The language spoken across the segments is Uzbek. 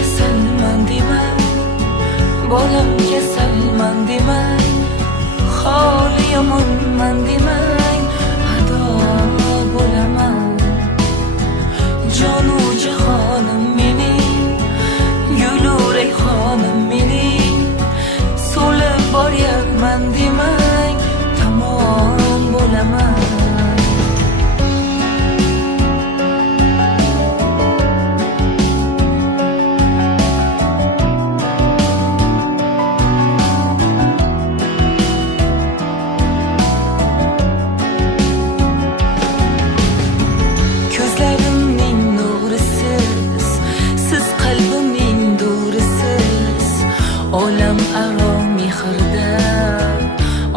kasalman demang, bolam kasalman demang, holi yomonman demang, ado bo'laman. Jonu jahonim mening, gulu rayhonim mening, so'lib boryapman demang, tamom bo'laman. Ko'zlarimning nurisiz, siz qalbimning durisiz, olam aro mehrda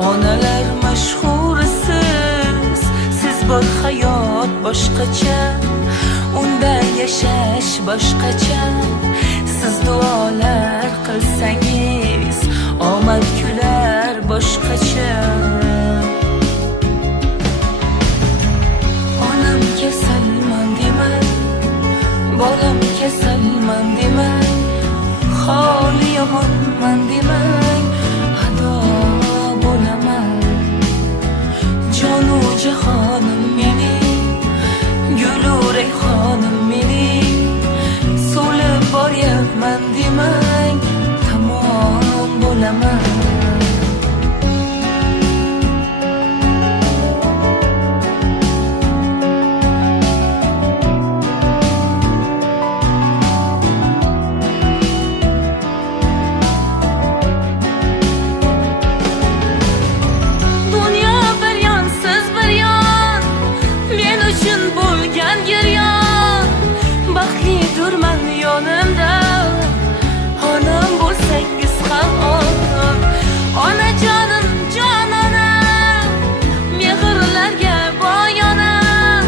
onalar mashhurisiz. Siz bor hayot boshqacha, unda yashash boshqacha. Siz duolar qilsangiz, omad kular boshqacha. Onam kasalman demang, bolam kasalman demang, holi yomonman demang, ado bo'laman. Jonu jahonim mening, gulu rayhonim mening, so'lib boryapman demang, tamom bo'laman. Onam bo'lsangiz ham onajonim, jononam, mehrlarga boy onam.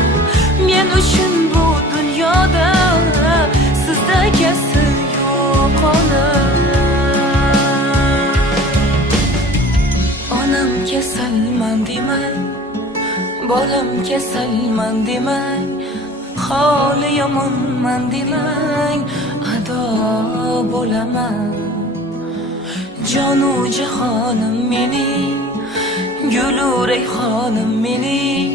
Men uchun bu dunyoda sizdagisi yo'q onam. Onam kasalman demang, bolam kasalman demang, holi yomonman demang, ado bo'laman. Jonu jahonim mening, gulu rayhonim mening,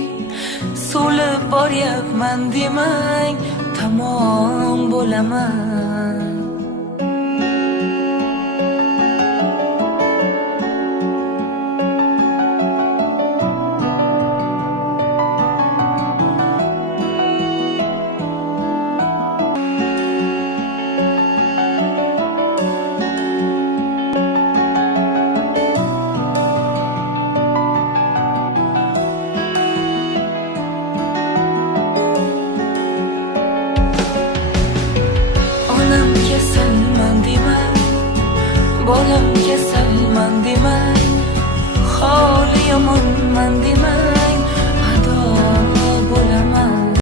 so'lib boryapman demang, tamom bo'laman. Kasalman demang, bolam kasalman demang, holi yomonman demang, ado bo'laman.